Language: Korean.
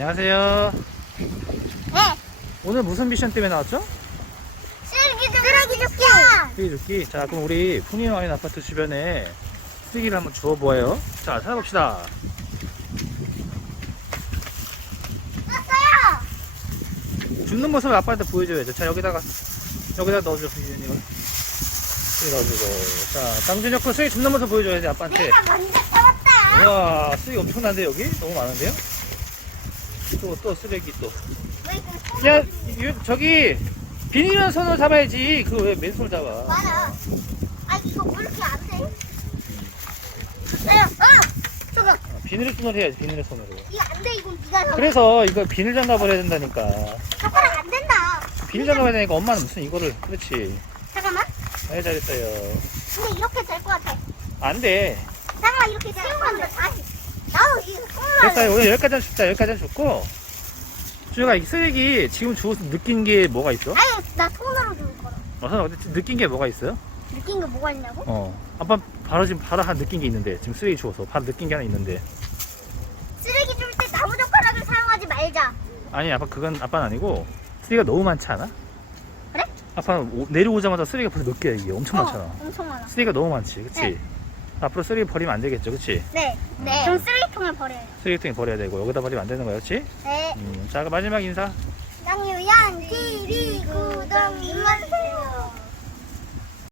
안녕하세요. 네. 오늘 무슨 미션 때문에 나왔죠? 쓰레기 줍기. 쓰레기 줍기. 자, 그럼 우리 푸니와인 아파트 주변에 쓰레기를 한번 주워 보아요. 자, 찾아봅시다. 왔어요. 줍는 모습을 아빠한테 보여줘야죠. 자, 여기다가, 여기다 넣어줘, 유진이가. 쓰레기 넣어주고. 자, 강준혁 군 쓰레기 줍는 모습 보여줘야지, 아빠한테. 내가 먼저 떠왔다. 우와, 쓰레기 엄청난데, 여기? 너무 많은데요? 또, 또 쓰레기 또. 야, 유- 저기, 비닐은 손으로 잡아야지. 그거 왜 맨손을 잡아? 많아. 아 이거 왜 이렇게 안 돼? 줬어요. 어. 저거 비닐을 손으로 해야지, 비닐을 손으로. 이거 안 돼. 이건 네가 잡아. 그래서 이거 비닐 장갑을 해야 된다니까. 젓가락 안 된다. 비닐 장갑 해야 되니까 엄마는 무슨 이거를, 그렇지. 잠깐만. 네, 잘했어요. 근데 이렇게 될 것 같아. 안 돼. 잠깐만 이렇게 세우면 다시. 됐어요. 오늘 여기까지 줍자. 여기까지 줬고. 주혁아, 이 쓰레기 지금 주워서 느낀 게 뭐가 있어? 아유 나 손으로 줄 거라. 어, 근데 느낀 게 뭐가 있어요? 느낀 게 뭐가 있냐고? 어. 아빠 바로 지금 바로 한 느낀 게 있는데. 지금 쓰레기 주워서 바로 느낀 게 하나 있는데. 쓰레기 줄 때 나무 젓가락을 사용하지 말자. 아니, 아빠 그건 아빠는 아니고 쓰레기가 너무 많지 않아? 그래? 아빠 오- 내려오자마자 쓰레기가 벌써 몇 개야 이게 엄청 많잖아. 어, 엄청 많아. 쓰레기가 너무 많지, 그치? 네. 앞으로 쓰레기 버리면 안 되겠죠, 그치? 네. 네. 그럼 쓰레기통을 버려요. 쓰레기통에 버려야 되고 여기다 버리면 안 되는 거야, 그치? 네. 음, 자, 그럼 마지막 인사. 구독 눌러주세요.